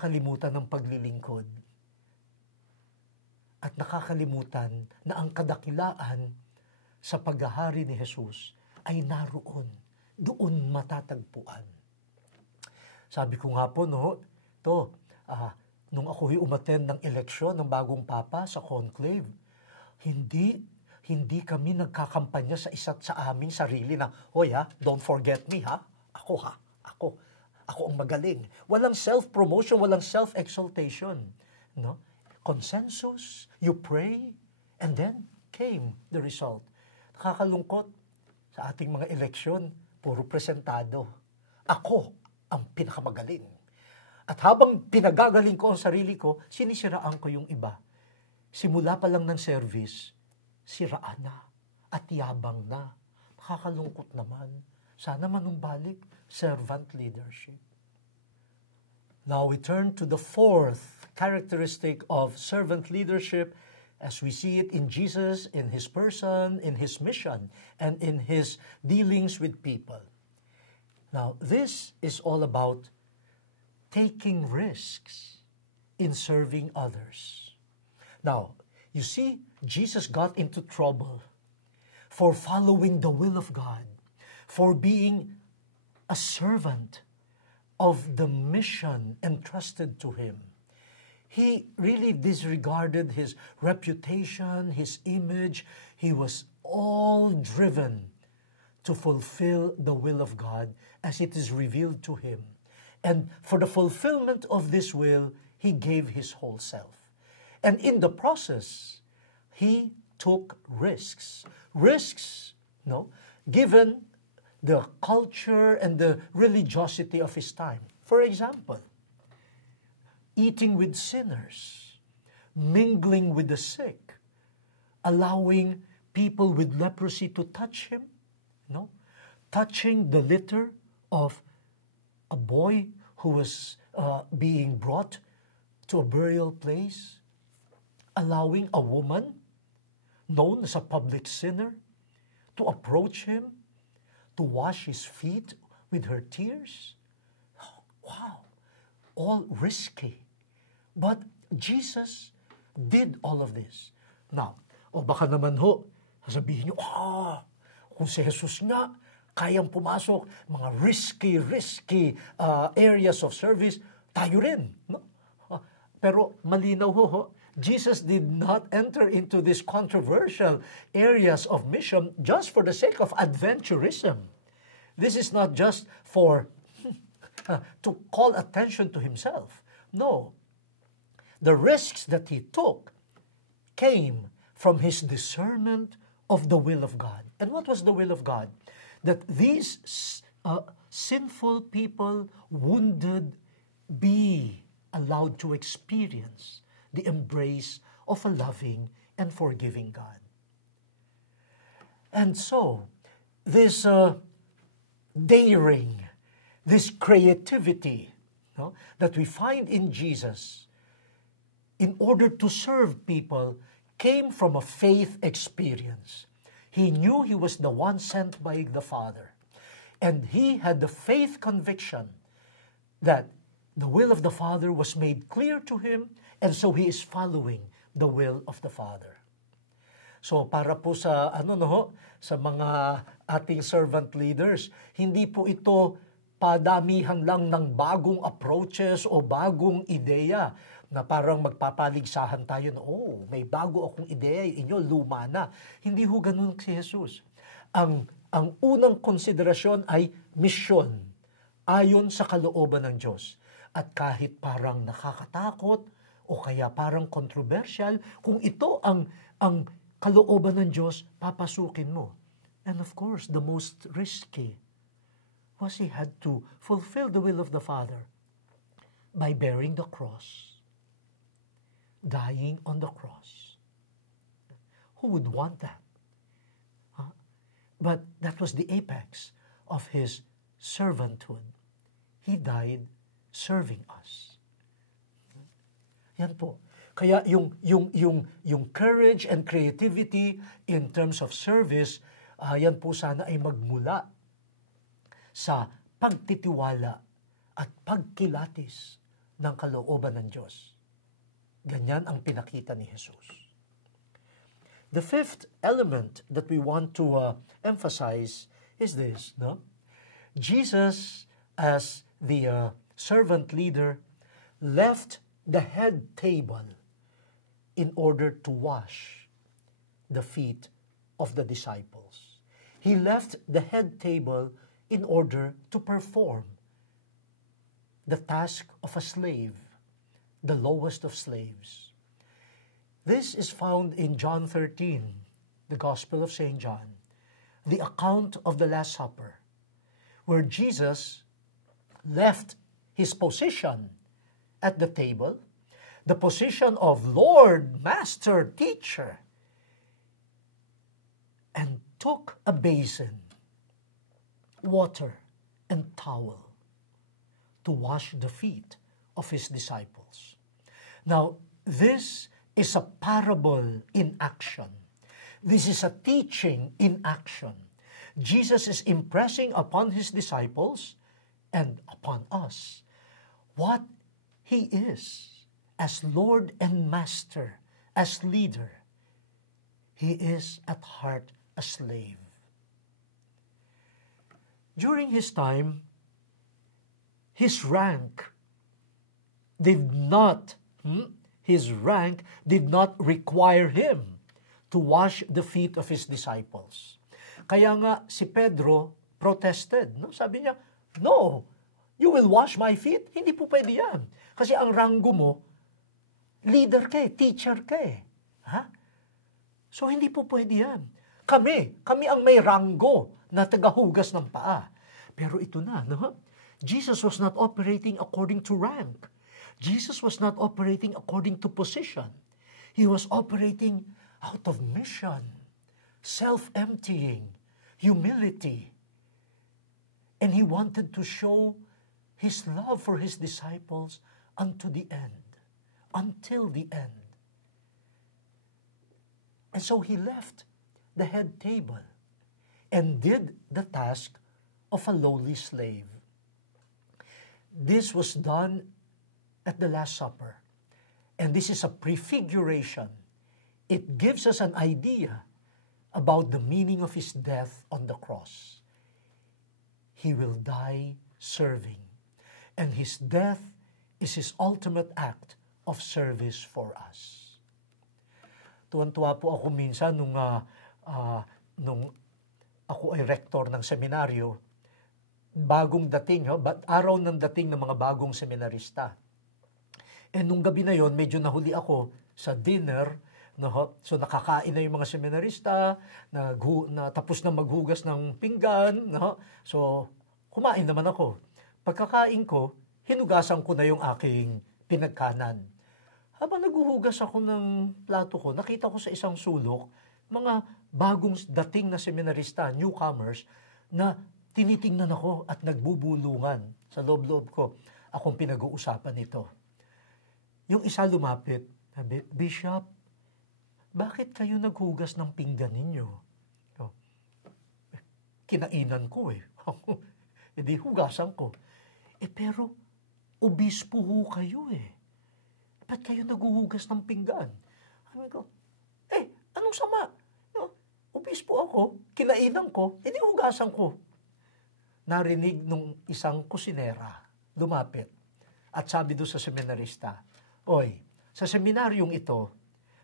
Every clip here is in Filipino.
nakakalimutan ng paglilingkod. At nakakalimutan na ang kadakilaan sa paghahari ni Jesus ay naroon, doon matatagpuan. Sabi ko nga po, nung ako'y umattend ng eleksyon ng bagong papa sa conclave, hindi kami nagkakampanya sa isa't sa aming sarili na, hoy don't forget me ako ang magaling. Walang self-promotion, walang self-exaltation. No? Consensus, you pray, and then came the result. Nakakalungkot sa ating mga eleksyon, puro presentado. Ako ang pinakamagaling. At habang pinagagaling ko ang sarili ko, sinisiraan ko yung iba. Simula pa lang ng service, siraan na at yabang na. Nakakalungkot naman. Sana manumbalik, servant leadership. Now we turn to the fourth characteristic of servant leadership as we see it in Jesus, in His person, in His mission, and in His dealings with people. Now, this is all about taking risks in serving others. Now, you see, Jesus got into trouble for following the will of God, for being a servant of the mission entrusted to Him. He really disregarded his reputation, his image. He was all driven to fulfill the will of God as it is revealed to him. And for the fulfillment of this will, he gave his whole self. And in the process, he took risks. Risks, given the culture and the religiosity of his time. For example, eating with sinners, mingling with the sick, allowing people with leprosy to touch him, touching the litter of a boy who was being brought to a burial place, allowing a woman known as a public sinner to approach him, to wash his feet with her tears. Wow, all risky. But Jesus did all of this. Now, baka naman sasabihin nyo, kung si Jesus nga, kayang pumasok, mga risky areas of service, tayo rin. No? Pero malinaw Jesus did not enter into these controversial areas of mission just for the sake of adventurism. This is not just for to call attention to himself. No. The risks that he took came from his discernment of the will of God. And what was the will of God? That these sinful people, wounded, be allowed to experience the embrace of a loving and forgiving God. And so, this daring, this creativity that we find in Jesus in order to serve people came from a faith experience. He knew he was the one sent by the Father. And he had the faith conviction that the will of the Father was made clear to him, and so he is following the will of the Father. So para po sa sa mga ating servant leaders, hindi po ito padamihan lang ng bagong approaches o bagong ideya na parang magpapaligsahan tayo na, may bago akong ideya, inyo luma na. Hindi ho ganun si Jesus. Ang unang konsiderasyon ay misyon ayon sa kalooban ng Diyos. At kahit parang nakakatakot o kaya parang controversial, kung ito ang kalooban ng Diyos, papasukin mo. And of course, the most risky was he had to fulfill the will of the Father by bearing the cross, dying on the cross. Who would want that? But that was the apex of his servanthood. He died serving us. Yan po. Kaya yung courage and creativity in terms of service, yan po sana ay magmula sa pagtitiwala at pagkilatis ng kalooban ng Diyos. Ganyan ang pinakita ni Jesus. The fifth element that we want to emphasize is this, no? Jesus, as the servant leader, left the head table in order to wash the feet of the disciples. He left the head table in order to perform the task of a slave, the lowest of slaves. This is found in John 13, the Gospel of St. John, the account of the Last Supper, where Jesus left his position at the table, the position of Lord, Master, Teacher, and took a basin, water, and towel to wash the feet of his disciples. Now, this is a parable in action. This is a teaching in action. Jesus is impressing upon his disciples and upon us what he is as Lord and Master, as leader. He is at heart a slave. During his time, his rank did not require him to wash the feet of his disciples. Kaya nga si Pedro protested. No? Sabi niya, no, you will wash my feet? Hindi po pwede yan. Kasi ang ranggo mo, leader ka eh, teacher ka eh. Ha? So hindi po pwede yan. Kami ang may ranggo na tagahugas ng paa. Pero ito na, no? Jesus was not operating according to rank. Jesus was not operating according to position. He was operating out of mission, self-emptying, humility. And he wanted to show his love for his disciples unto the end, until the end. And so he left the head table and did the task of a lowly slave. This was done at the Last Supper. And this is a prefiguration. It gives us an idea about the meaning of his death on the cross. He will die serving. And his death is his ultimate act of service for us. Tuwan-tuwa po ako minsan nung ako ay rektor ng seminaryo, bagong dating, araw ng dating ng mga bagong seminarista. And nung gabi na yon, medyo nahuli ako sa dinner, so nakakain na yung mga seminarista, na tapos na maghugas ng pinggan, so kumain naman ako. Pagkakain ko, hinugasan ko na yung aking pinagkanan. Habang naghuhugas ako ng plato ko, nakita ko sa isang sulok, mga bagong dating na seminarista, newcomers, na tinitingnan ako at nagbubulungan sa loob-loob ko. Akong pinag-uusapan ito. Yung isa lumapit, sabi, Bishop, bakit kayo naghugas ng pinggan ninyo? Kinainan ko eh. Hindi hugasan ko. Pero, obispo ho kayo eh. Ba't kayo naghuhugas ng pinggan? Sabi ko, anong sama? Obispo ako, kinainan ko, hindi hugasan ko. Narinig nung isang kusinera, lumapit, at sabi doon sa seminarista, Oy, sa seminaryong ito,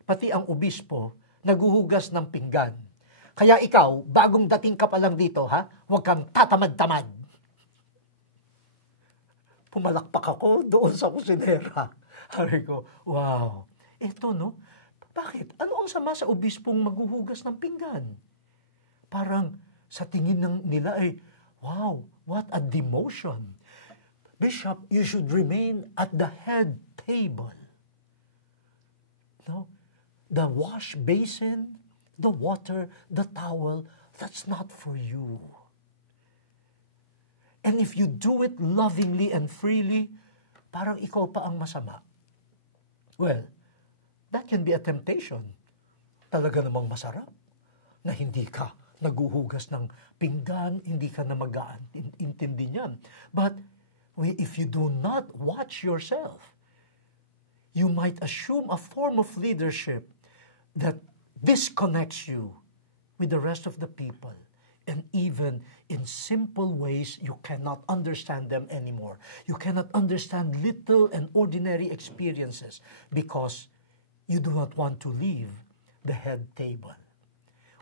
pati ang obispo, naghuhugas ng pinggan. Kaya ikaw, bagong dating ka pa lang dito, huwag kang tatamad-tamad. Pumalakpak ako doon sa kusinera. Sabi ko, wow, eto no, bakit? Ano ang sama sa obispong maghuhugas ng pinggan? Parang sa tingin nila ay, wow, what a demotion. Bishop, you should remain at the head table. No? The wash basin, the water, the towel, that's not for you. And if you do it lovingly and freely, parang ikaw pa ang masama. Well, that can be a temptation. Talaga namang masarap na hindi ka naghuhugas ng pinggan, hindi ka na mag-aintindi niyan. But if you do not watch yourself, you might assume a form of leadership that disconnects you with the rest of the people. And even in simple ways, you cannot understand them anymore. You cannot understand little and ordinary experiences because you do not want to leave the head table.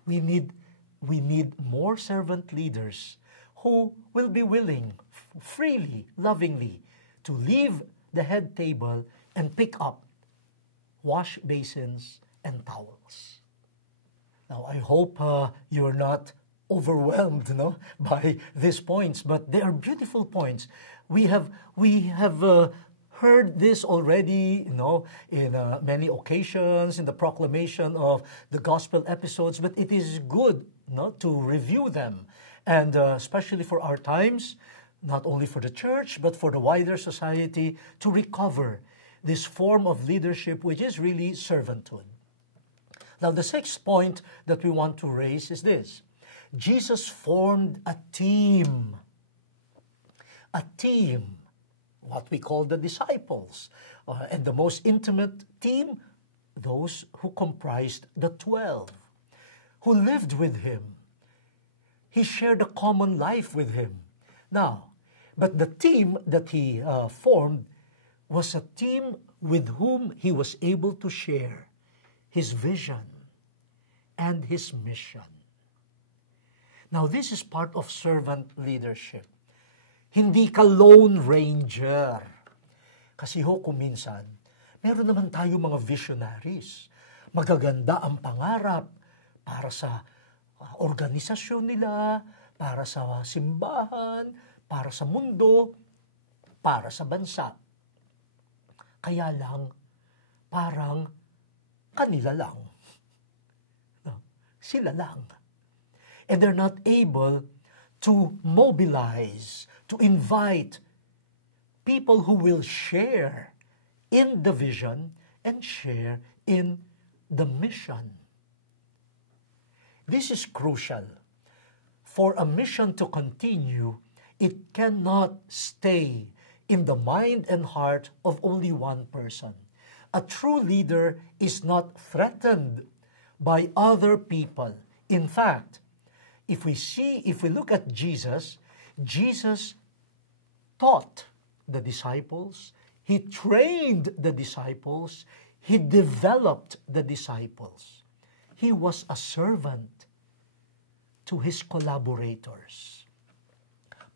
We need more servant leaders who will be willing, freely, lovingly, to leave the head table and pick up wash basins and towels. Now, I hope you're not overwhelmed, by these points, but they are beautiful points. We have heard this already, in many occasions in the proclamation of the gospel episodes, but it is good, to review them, and especially for our times, not only for the church but for the wider society, to recover this form of leadership, which is really servanthood. Now, the sixth point that we want to raise is this. Jesus formed a team, what we call the disciples, and the most intimate team, those who comprised the 12, who lived with him. He shared a common life with him. Now, but the team that he formed was a team with whom he was able to share his vision and his mission. Now, this is part of servant leadership. Hindi ka lone ranger. Kasi kung minsan, meron naman tayo mga visionaries. Magaganda ang pangarap para sa organisasyon nila, para sa simbahan, para sa mundo, para sa bansa. Kaya lang, parang kanila lang. Sila lang. And they're not able to mobilize, to invite people who will share in the vision and share in the mission. This is crucial. For a mission to continue, it cannot stay in the mind and heart of only one person. A true leader is not threatened by other people. In fact, if we look at Jesus, Jesus taught the disciples, he trained the disciples, he developed the disciples. He was a servant to his collaborators.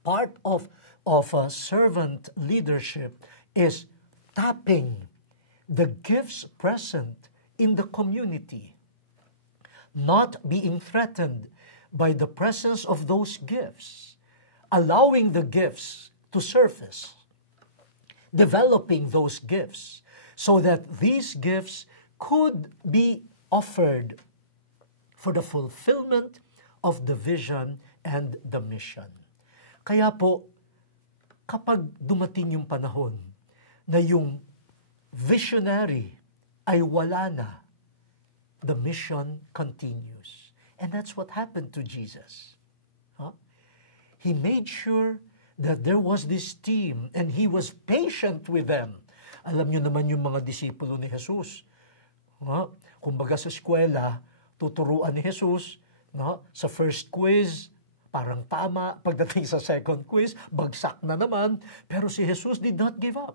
Part of servant leadership is tapping the gifts present in the community, not being threatened by the presence of those gifts, allowing the gifts to surface, developing those gifts so that these gifts could be offered for the fulfillment of the vision and the mission. Kaya po, kapag dumating yung panahon na yung visionary ay wala na, the mission continues. And that's what happened to Jesus. He made sure that there was this team and he was patient with them. Alam niyo naman yung mga disipulo ni Jesus. Kumbaga sa eskwela, tuturuan ni Jesus, sa first quiz, parang tama. Pagdating sa second quiz, bagsak na naman. Pero si Jesus did not give up.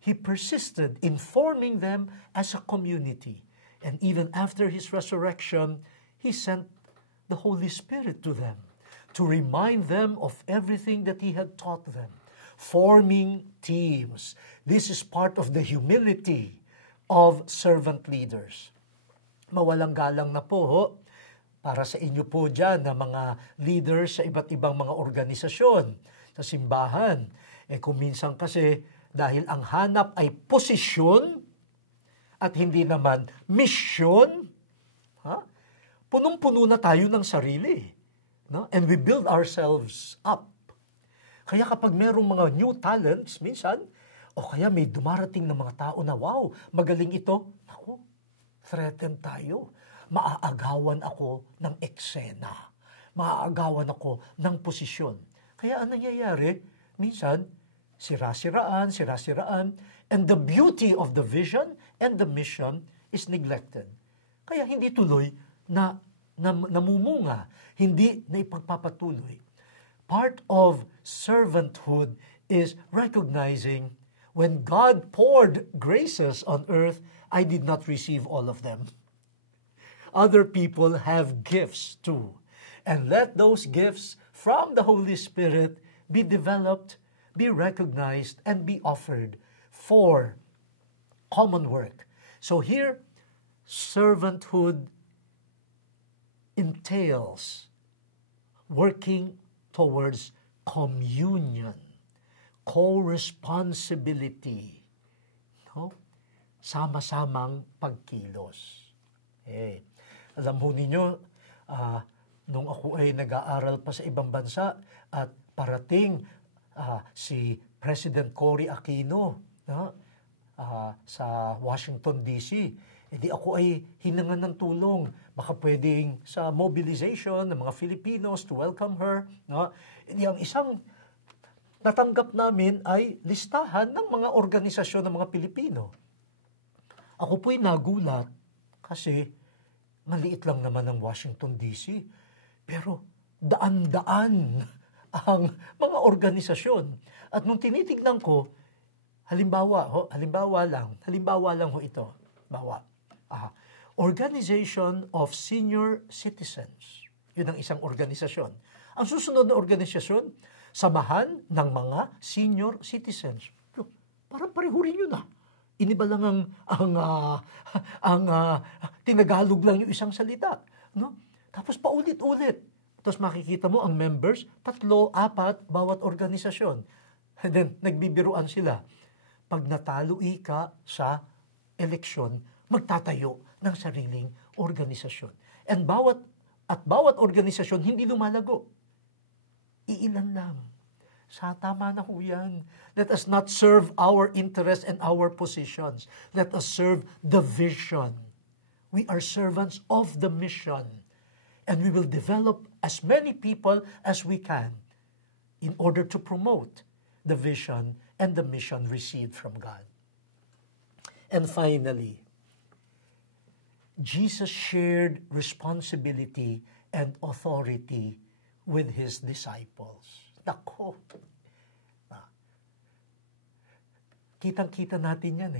He persisted in forming them as a community. And even after his resurrection, he sent the Holy Spirit to them to remind them of everything that he had taught them. Forming teams. This is part of the humility of servant leaders. Mawalang galang na po, para sa inyo po dyan na mga leaders sa iba't ibang mga organisasyon, sa simbahan. Kung minsan kasi, dahil ang hanap ay posisyon at hindi naman mission, punong-puno na tayo ng sarili. And we build ourselves up. Kaya kapag merong mga new talents, minsan, o kaya may dumarating na mga tao na, wow, magaling ito, ako, threatened tayo. Maaagawan ako ng eksena. Maaagawan ako ng posisyon. Kaya ang nangyayari, minsan, sira-siraan, and the beauty of the vision and the mission is neglected. Kaya hindi tuloy namumunga, hindi na ipagpapatuloy. Part of servanthood is recognizing when God poured graces on earth, I did not receive all of them. Other people have gifts too. And let those gifts from the Holy Spirit be developed, be recognized, and be offered for common work. So here, servanthood entails working towards communion, co-responsibility, no? Sama-samang pagkilos. Alam ho ninyo, nung ako ay nag-aaral pa sa ibang bansa at parating si President Cory Aquino sa Washington, D.C., edi ako ay hinangan ng tulong. Baka pwedeng sa mobilization ng mga Filipinos to welcome her. No? Edi ang isang natanggap namin ay listahan ng mga organisasyon ng mga Pilipino. Ako po'y nagulat kasi maliit lang naman ang Washington, D.C. Pero daan-daan ang mga organisasyon. At nung tinitignan ko, halimbawa lang ho ito. Organization of Senior Citizens. Yun ang isang organisasyon. Ang susunod na organisasyon, Samahan ng mga Senior Citizens. Parang pareho rin yun Iniba lang ang tinagalog lang yung isang salita. No? Tapos paulit-ulit. Tapos makikita mo ang members, 3, 4, bawat organisasyon. And then, nagbibiruan sila. Pag natalo ka sa eleksyon, magtatayo ng sariling organisasyon. And bawat organisasyon hindi lumalago. Iilan lang. Tama na ho yan. Let us not serve our interests and our positions. Let us serve the vision. We are servants of the mission. And we will develop as many people as we can in order to promote the vision and the mission received from God. And finally, Jesus shared responsibility and authority with His disciples. Nako. Kitang-kita natin yan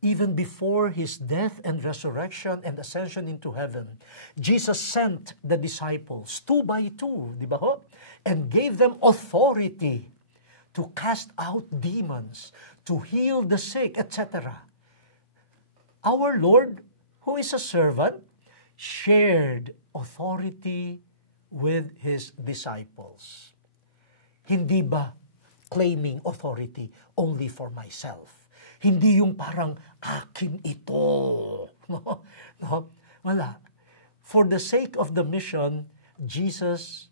Even before His death and resurrection and ascension into heaven, Jesus sent the disciples 2 by 2, di ba ho? And gave them authority to cast out demons, to heal the sick, etc. Our Lord, who is a servant, shared authority with His disciples. Hindi ba claiming authority only for myself? Hindi yung parang akin ito. No? Wala. For the sake of the mission, Jesus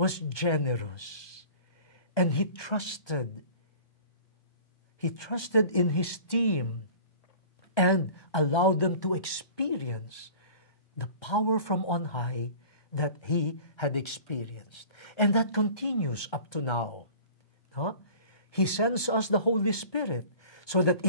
was generous. And He trusted in His team and allowed them to experience the power from on high that He had experienced. And that continues up to now. He sends us the Holy Spirit so that